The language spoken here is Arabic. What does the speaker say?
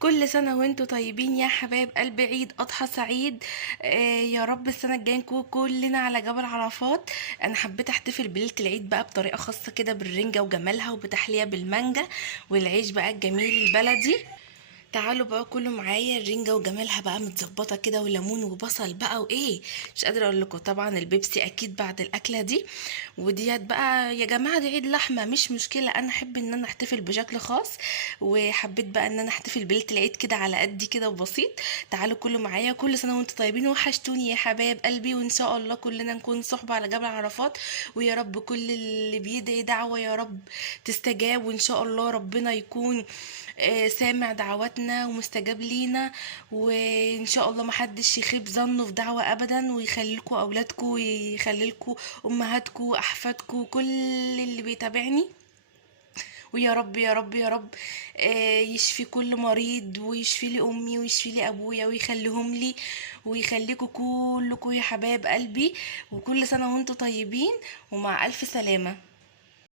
كل سنة وانتوا طيبين يا حبايب قلبي، عيد أضحى سعيد. يا رب السنة الجاية نكون كلنا على جبل عرفات. أنا حبيت أحتفل بليلة العيد بقى بطريقة خاصة كده، بالرنجة وجمالها وبتحلية بالمانجا والعيش بقى الجميل البلدي. تعالوا بقى كله معايا، الرنجة وجمالها بقى متظبطة كده، وليمون وبصل بقى وايه. مش قادرة اقول لكم، طبعا البيبسي اكيد بعد الاكلة دي. وديت بقى يا جماعة دي عيد لحمة، مش مشكلة، انا احب ان انا احتفل بشكل خاص. وحبيت بقى ان انا احتفل بليلة العيد كده على قدي كده وبسيط. تعالوا كله معايا، كل سنة وانتم طيبين، وحشتوني يا حبايب قلبي، وان شاء الله كلنا نكون صحبة على جبل عرفات. ويا رب كل اللي بيدعي دعوة يا رب تستجاب، وان شاء الله ربنا يكون سامع دعواتنا ومستجاب لينا. وان شاء الله محدش يخيب ظنه في دعوة ابدا، ويخليلكوا اولادكوا ويخليلكوا امهاتكوا احفادكوا كل اللي بيتابعني. ويا رب يا رب يا رب يشفي كل مريض، ويشفي لي امي ويشفي لي ابويا ويخليهم لي، ويخليكوا كلكوا يا حبايب قلبي. وكل سنة وانتم طيبين، ومع الف سلامة.